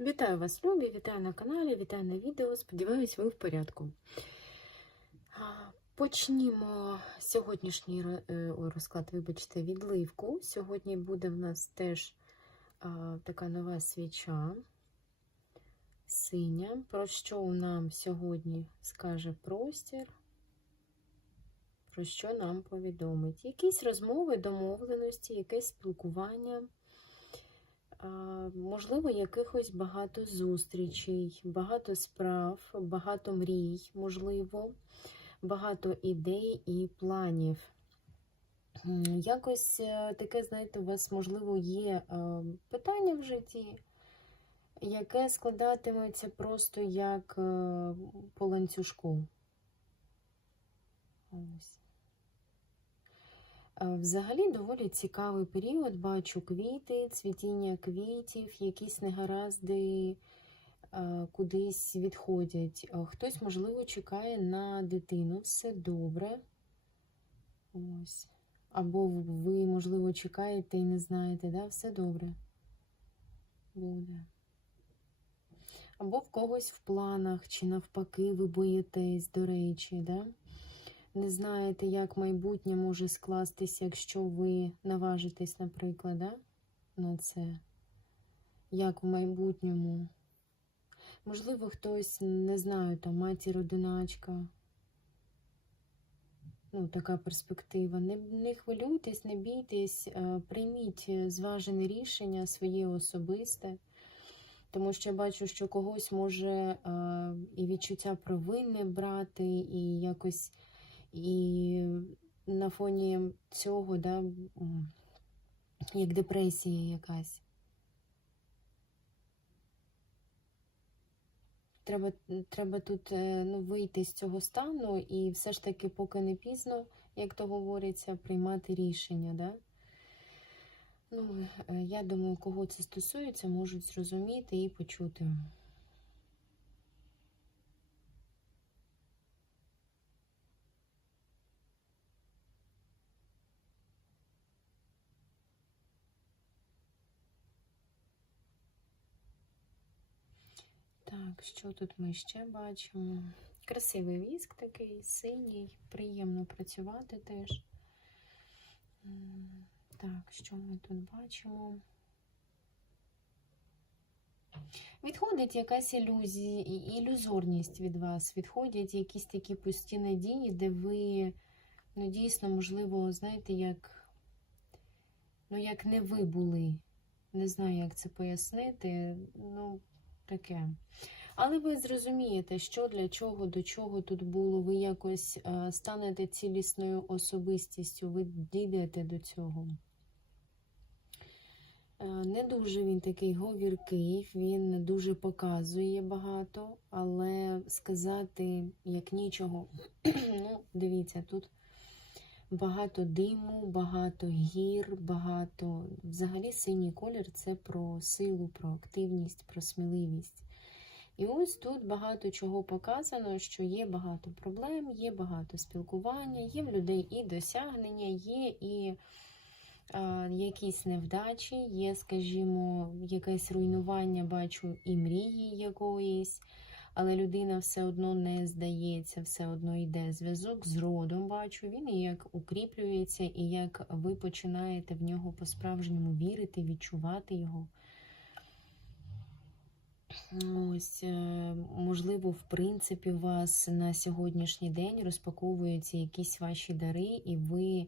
Вітаю вас, любі, вітаю на каналі, вітаю на відео. Сподіваюсь, ви в порядку. Почнімо сьогоднішній е, розклад, вибачте, відливку. Сьогодні буде в нас теж така нова свіча синя. Про що нам сьогодні скаже простір? Про що нам повідомить? Якісь розмови, домовленості, якесь спілкування. Можливо, якихось багато зустрічей, багато справ, багато мрій, можливо, багато ідей і планів. Якось е, таке, знаєте, у вас, можливо, є е, питання в житті, яке складатиметься просто як е, по ланцюжку. Ось. Е, Взагалі доволі цікавий період. Бачу квіти, цвітіння квітів, якісь негаразди е, кудись відходять. Е, Хтось, можливо, чекає на дитину, все добре. Ось. Або ви, можливо, чекаєте і не знаєте, да? все добре буде. Або в когось в планах, чи навпаки, ви боїтесь, до речі, да? Не знаєте, як майбутнє може скластися, якщо ви наважитесь, наприклад, да? на це. Як в майбутньому. Можливо, хтось, не знаю, там матір-одиначка. Ну, така перспектива. Не, не хвилюйтесь, не бійтесь, е, прийміть зважене рішення своє особисте. Тому що я бачу, що когось може е, і відчуття провини брати, і якось і на фоні цього, да, як депресія якась. Треба, треба тут е, ну, вийти з цього стану і все ж таки, поки не пізно, як то говориться, приймати рішення. Да? Ну, е, я думаю, кого це стосується, можуть зрозуміти і почути. Так, що тут ми ще бачимо? Красивий віск такий, синій, приємно працювати теж. Так, що ми тут бачимо? Відходить якась ілюзія, ілюзорність від вас, відходять якісь такі пусті надії, де ви, ну, дійсно, можливо, знаєте, як, ну, як не ви були. Не знаю, як це пояснити. Ну, таке. Але ви зрозумієте, що для чого, до чого тут було. Ви якось е, станете цілісною особистістю, ви дійдете до цього. Е, Не дуже він такий говіркий, він дуже показує багато, але сказати як нічого, ну, дивіться, тут багато диму, багато гір, багато. Взагалі синій колір це про силу, про активність, про сміливість. І ось тут багато чого показано, що є багато проблем, є багато спілкування, є в людей і досягнення, є і е, якісь невдачі, є, скажімо, якесь руйнування, бачу, і мрії якоїсь, але людина все одно не здається, все одно йде зв'язок з родом, бачу, він і як укріплюється, і як ви починаєте в нього по-справжньому вірити, відчувати його. Ось, е, можливо, в принципі, у вас на сьогоднішній день розпаковуються якісь ваші дари, і ви,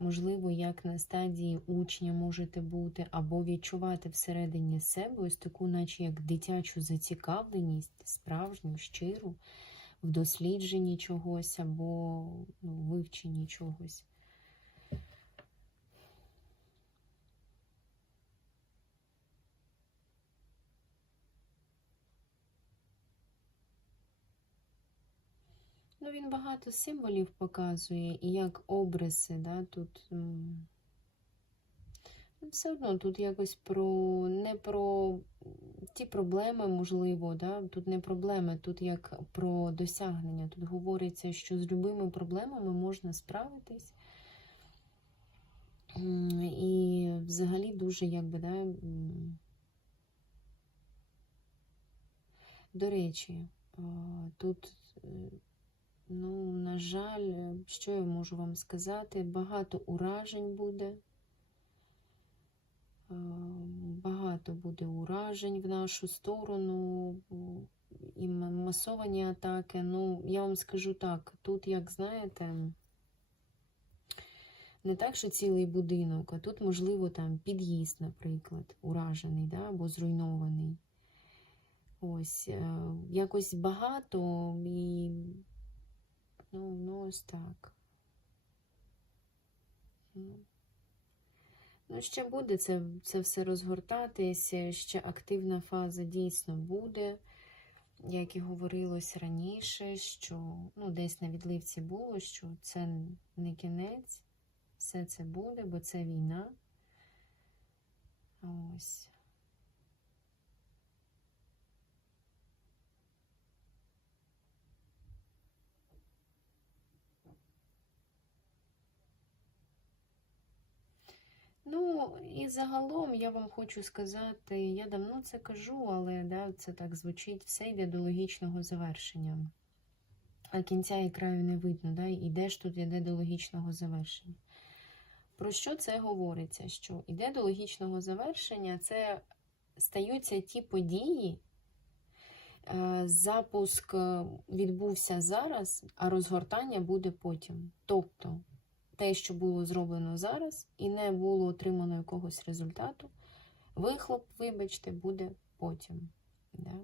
можливо, як на стадії учня можете бути, або відчувати всередині себе ось таку, наче як дитячу зацікавленість, справжню, щиру, в дослідженні чогось або ну, вивченні чогось. Він багато символів показує, і як обриси, да, тут ну, все одно тут якось про не про ті проблеми, можливо, да, тут не проблеми, тут як про досягнення. Тут говориться, що з любими проблемами можна справитись. І взагалі дуже якби, да, До речі, тут, е, ну, на жаль, е, що я можу вам сказати? Багато уражень буде. Багато буде уражень в нашу сторону, і масовані атаки. Ну, я вам скажу так, тут, як знаєте, не так, що цілий будинок, а тут, можливо, там під'їзд, наприклад, уражений, да, або зруйнований. Ось, е, якось багато і ну, ну ось так. Ну, ще буде це, це все розгортатися, ще активна фаза дійсно буде. Як і говорилось раніше, що ну, десь на відливці було, що це не кінець, все це буде, бо це війна. Ось. Ну, і загалом я вам хочу сказати, я давно це кажу, але да, це так звучить, все йде до логічного завершення. А кінця і краю не видно, да? і де ж тут йде до логічного завершення. Про що це говориться? Що йде до логічного завершення, це стаються ті події, е, запуск е, відбувся зараз, а розгортання буде потім. Тобто те, що було зроблено зараз, і не було отримано якогось результату, вихлоп, вибачте, буде потім. Да?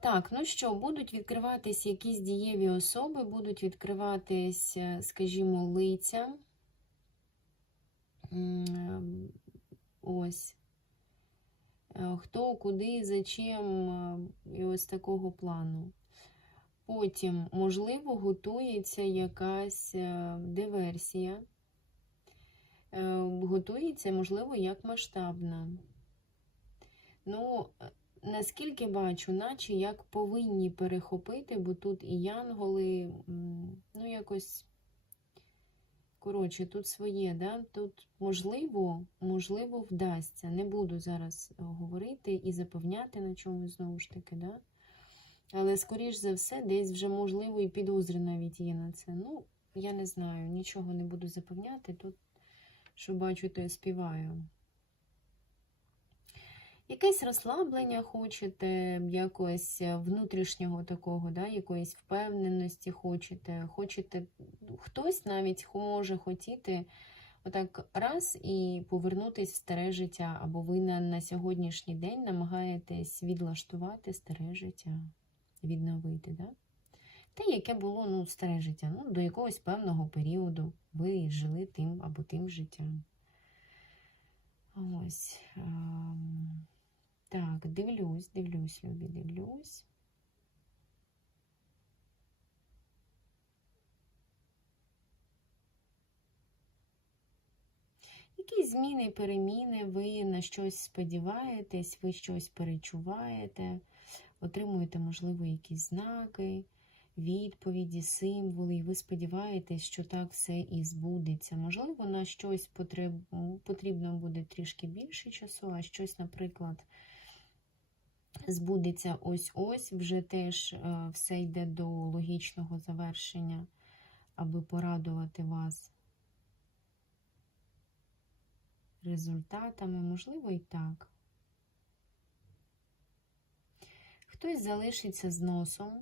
Так, ну що, будуть відкриватись якісь дієві особи, будуть відкриватись, е, скажімо, лиця. Ось. Е, Хто, куди, за чим, е, і ось такого плану. Потім, можливо, готується якась е, диверсія. Е, Готується, можливо, як масштабна. Ну, е, наскільки бачу, наче як повинні перехопити, бо тут і янголи, ну, якось. Коротше, тут своє, да? тут можливо, можливо, вдасться. Не буду зараз говорити і запевняти на чомусь знову ж таки, да? Але, скоріш за все, десь вже можливо і підозри навіть є на це. Ну, я не знаю, нічого не буду запевняти. Тут, що бачу, то я співаю. Якесь розслаблення хочете, якогось внутрішнього такого, да, якоїсь впевненості хочете. Хочете, хтось навіть може хотіти отак раз і повернутись в старе життя, або ви на, на сьогоднішній день намагаєтесь відлаштувати старе життя, відновити, да? Те, яке було ну, старе життя, ну, до якогось певного періоду ви жили тим або тим життям. Ось. ем, Так, дивлюсь, дивлюсь, любі, дивлюсь. Якісь зміни, переміни, ви на щось сподіваєтесь, ви щось перечуваєте, отримуєте, можливо, якісь знаки, відповіді, символи, і ви сподіваєтесь, що так все і збудеться. Можливо, на щось потрібно буде трішки більше часу, а щось, наприклад, збудеться ось-ось, вже теж е, все йде до логічного завершення, аби порадувати вас результатами, можливо, і так. Хтось залишиться з носом,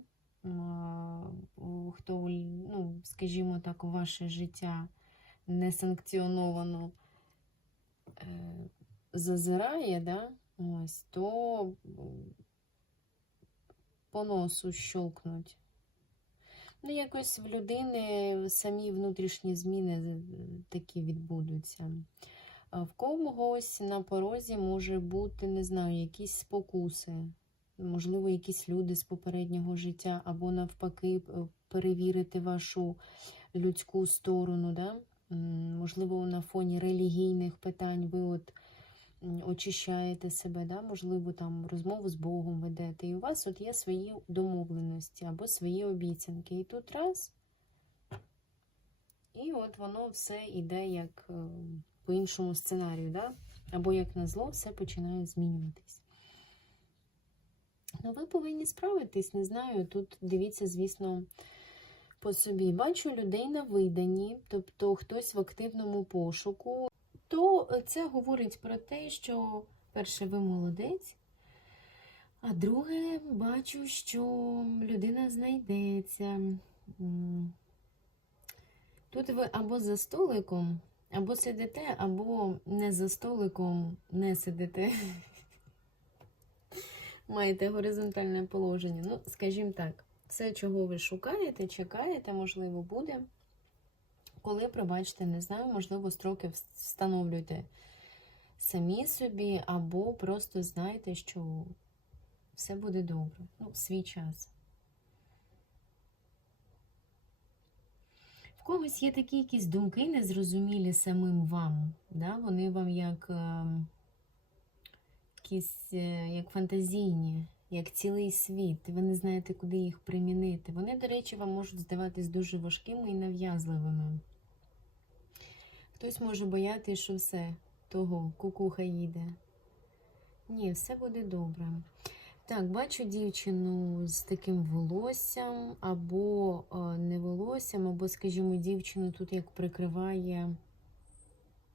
хто, ну, скажімо так, ваше життя несанкціоновано е, зазирає, да? Ось, то по носу щолкнуть. Ну, якось в людини самі внутрішні зміни е, такі відбудуться. В когось на порозі може бути, не знаю, якісь спокуси, можливо, якісь люди з попереднього життя, або навпаки, перевірити вашу людську сторону. Да? Можливо, на фоні релігійних питань ви от очищаєте себе, да? можливо, там розмову з Богом ведете. І у вас от є свої домовленості або свої обіцянки. І тут раз. І от воно все йде як е, по іншому сценарію, да? або як на зло, все починає змінюватись. Ну, ви повинні справитись, не знаю. Тут дивіться, звісно, по собі. Бачу людей на виданні, тобто хтось в активному пошуку. То це говорить про те, що, перше, ви молодець, а друге, бачу, що людина знайдеться. Тут ви або за столиком, або сидите, або не за столиком не сидите. Маєте горизонтальне положення. Ну, скажімо так, все, чого ви шукаєте, чекаєте, можливо, буде. Коли, пробачте, не знаю, можливо, строки вс- встановлюйте самі собі, або просто знайте, що все буде добре. Ну, свій час. В когось є такі якісь думки, незрозумілі самим вам. Да? Вони вам як, ем, якісь, е, як фантазійні, як цілий світ. Ви не знаєте, куди їх примінити. Вони, до речі, вам можуть здаватись дуже важкими і нав'язливими. Хтось може боятися, що все, того, кукуха їде. Ні, все буде добре. Так, бачу дівчину з таким волоссям, або е, не волоссям, або, скажімо, дівчину тут як прикриває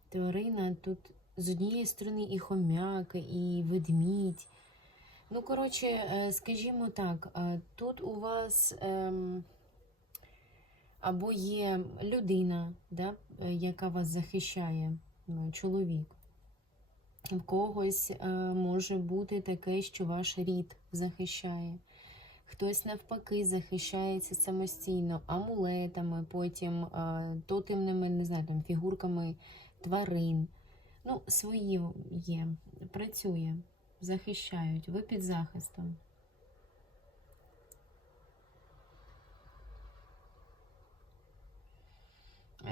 тварина. Тут з однієї сторони і хомяк, і ведмідь. Ну, коротше, е, скажімо так, е, тут у вас ем, або є людина, да, е, яка вас захищає, чоловік. В когось може бути таке, що ваш рід захищає. Хтось навпаки захищається самостійно амулетами, потім тотемними, не знаю, там, фігурками тварин. Ну, свої є, працює, захищають. Ви під захистом.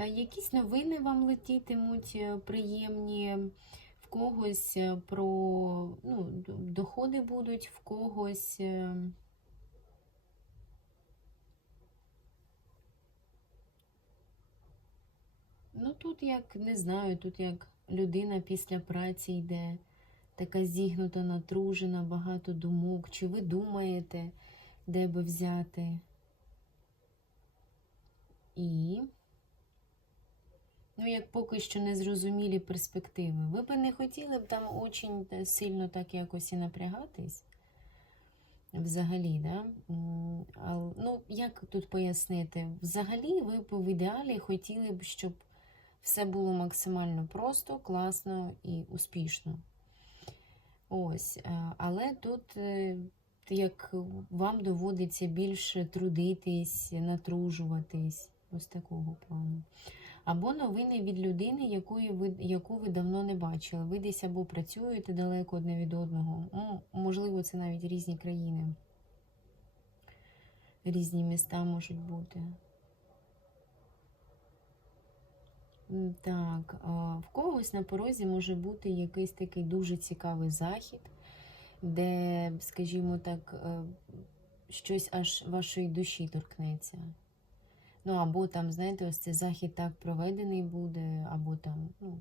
Якісь новини вам летітимуть е, приємні, в когось е, про ну, доходи будуть, в когось. е, Ну, тут як не знаю, тут як людина після праці йде, така зігнута, натружена, багато думок. Чи ви думаєте, де би взяти? І. Ну, як поки що незрозумілі перспективи. Ви би не хотіли б там очень сильно так якось і напрягатись? Взагалі, да? Ну, як тут пояснити? Взагалі, ви б в ідеалі хотіли б, щоб все було максимально просто, класно і успішно. Ось. е, Але тут, е, як вам доводиться більше трудитись, натружуватись, ось такого плану. Або новини від людини, якої ви, яку ви давно не бачили. Ви десь або працюєте далеко одне від одного. Ну, можливо, це навіть різні країни. Різні міста можуть бути. Так, в когось на порозі може бути якийсь такий дуже цікавий захід, де, скажімо так, е, щось аж вашої душі торкнеться. Ну, або там, знаєте, ось цей захід так проведений буде, або там, ну,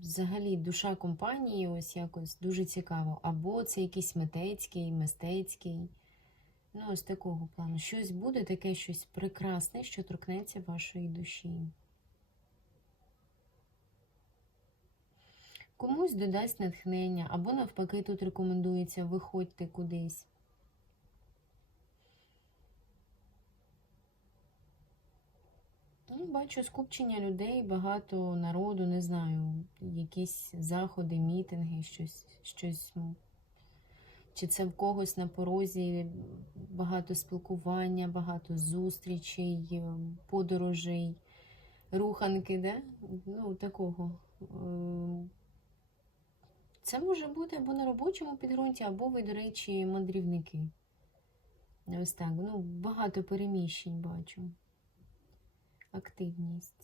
взагалі душа компанії ось якось дуже цікаво. Або це якийсь митецький, мистецький. Ну, ось такого плану. Щось буде таке щось прекрасне, що торкнеться вашої душі. Комусь додасть натхнення, або навпаки, тут рекомендується виходьте кудись. Ну, бачу скупчення людей, багато народу, не знаю, якісь заходи, мітинги, щось, щось. Чи це в когось на порозі багато спілкування, багато зустрічей, е, подорожей, руханки, де? Ну, такого. Е, Це може бути або на робочому підґрунті, або ви, до речі, мандрівники. Ось так. Ну, багато переміщень бачу активність.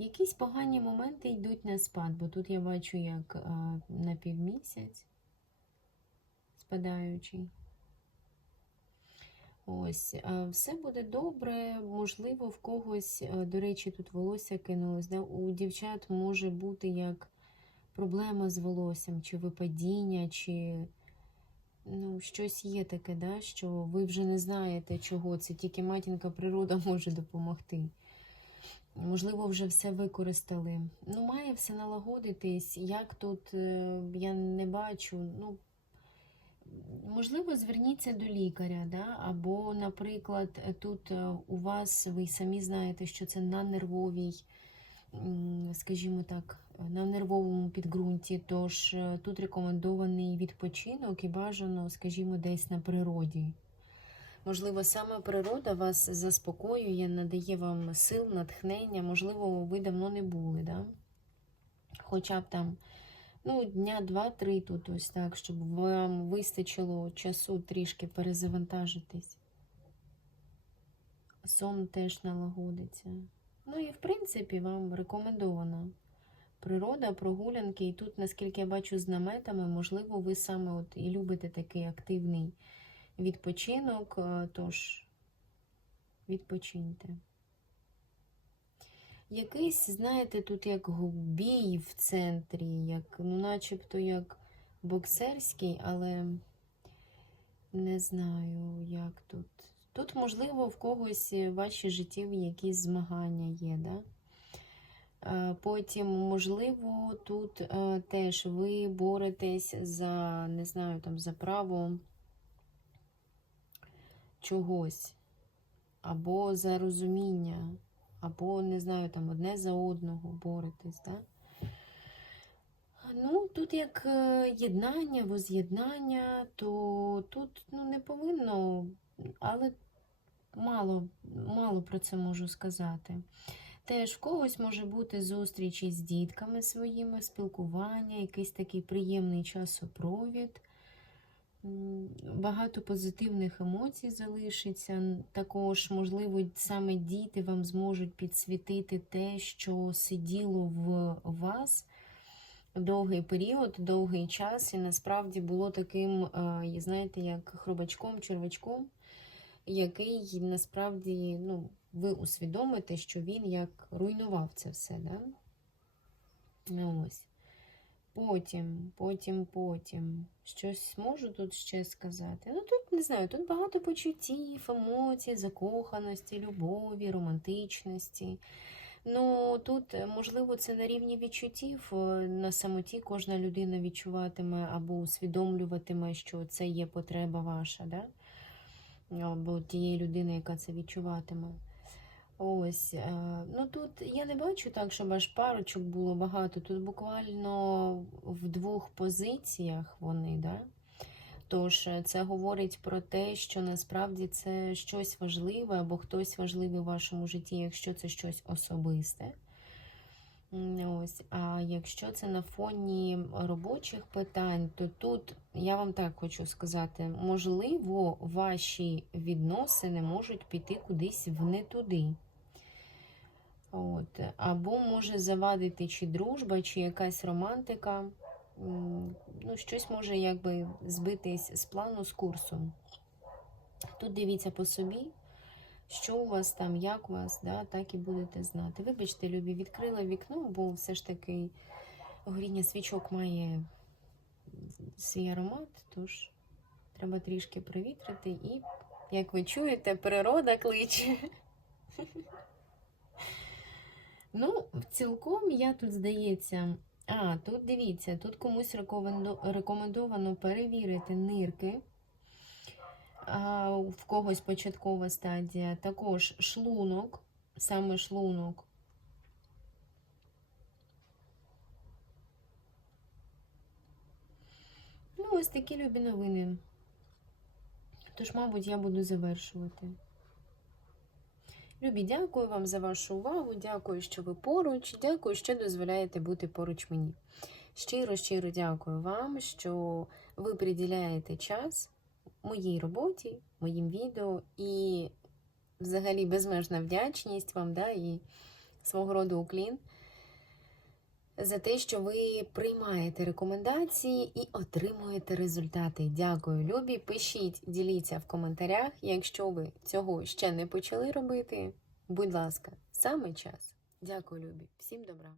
Якісь погані моменти йдуть на спад, бо тут я бачу, як а, на півмісяць спадаючий. Ось, все буде добре, можливо, в когось, до речі, тут волосся кинулось. Да? У дівчат може бути як проблема з волоссям, чи випадіння, чи ну, щось є таке, да, що ви вже не знаєте, чого це, тільки матінка природа може допомогти. Можливо, вже все використали. Ну, має все налагодитись. Як тут е, я не бачу. Ну, можливо, зверніться до лікаря, да? або, наприклад, тут е, у вас ви самі знаєте, що це на нервовій, скажімо так, на нервовому підґрунті. Тож е, тут рекомендований відпочинок і бажано, скажімо, десь на природі. Можливо, саме природа вас заспокоює, надає вам сил, натхнення. Можливо, ви давно не були, да? Хоча б там ну, дня два-три тут ось так, щоб вам вистачило часу трішки перезавантажитись. Сон теж налагодиться. Ну і в принципі вам рекомендована природа, прогулянки. І тут, наскільки я бачу, з наметами, можливо, ви саме от і любите такий активний відпочинок, е, тож відпочиньте. Якийсь, знаєте, тут як бій в центрі, як, ну, начебто як боксерський, але не знаю, як тут. Тут, можливо, в когось ваші життєві якісь змагання є, да? Е, Потім, можливо, тут е, теж ви боретесь за, не знаю, там, за право чогось, або за розуміння, або, не знаю, там одне за одного боретесь. Да? Ну, тут як е, єднання, воз'єднання, то тут ну, не повинно, але мало, мало про це можу сказати. Теж в когось може бути зустріч із дітками своїми, спілкування, якийсь такий приємний часопровід. Багато позитивних емоцій залишиться. Також, можливо, саме діти вам зможуть підсвітити те, що сиділо в вас довгий період, довгий час, і насправді було таким, е, знаєте, як хробачком, червачком, який насправді ну, ви усвідомите, що він як руйнував це все. Да? Ось. Потім, потім, потім. Щось можу тут ще сказати. Ну, тут не знаю, тут багато почуттів, емоцій, закоханості, любові, романтичності. Ну, тут, е, можливо, це на рівні відчуттів. е, На самоті кожна людина відчуватиме або усвідомлюватиме, що це є потреба ваша, да? або тієї людини, яка це відчуватиме. Ось, е, ну тут я не бачу так, щоб аж парочок було багато. Тут буквально в двох позиціях вони, да? Тож е, це говорить про те, що насправді це щось важливе або хтось важливий в вашому житті, якщо це щось особисте. Ось. А якщо це на фоні робочих питань, то тут я вам так хочу сказати, можливо, ваші відносини можуть піти кудись в не туди. От. Або може завадити чи дружба, чи якась романтика. Ну, щось може якби збитись з плану, з курсу. Тут дивіться по собі, що у вас там, як у вас, да, так і будете знати. Вибачте, любі, відкрила вікно, бо все ж таки горіння свічок має свій аромат, тож треба трішки провітрити і, як ви чуєте, природа кличе. Ну, цілком я тут здається. А, тут дивіться, тут комусь рекомендовано перевірити нирки. А, в когось початкова стадія. Також шлунок, саме шлунок. Ну, ось такі любі новини. Тож, мабуть, я буду завершувати. Любі, дякую вам за вашу увагу. Дякую, що ви поруч. Дякую, що дозволяєте бути поруч мені. Щиро, щиро дякую вам, що ви приділяєте час моїй роботі, моїм відео і взагалі безмежна вдячність вам, да, і свого роду уклін за те, що ви приймаєте рекомендації і отримуєте результати. Дякую, любі. Пишіть, діліться в коментарях. Якщо ви цього ще не почали робити, будь ласка, саме час. Дякую, любі. Всім добра.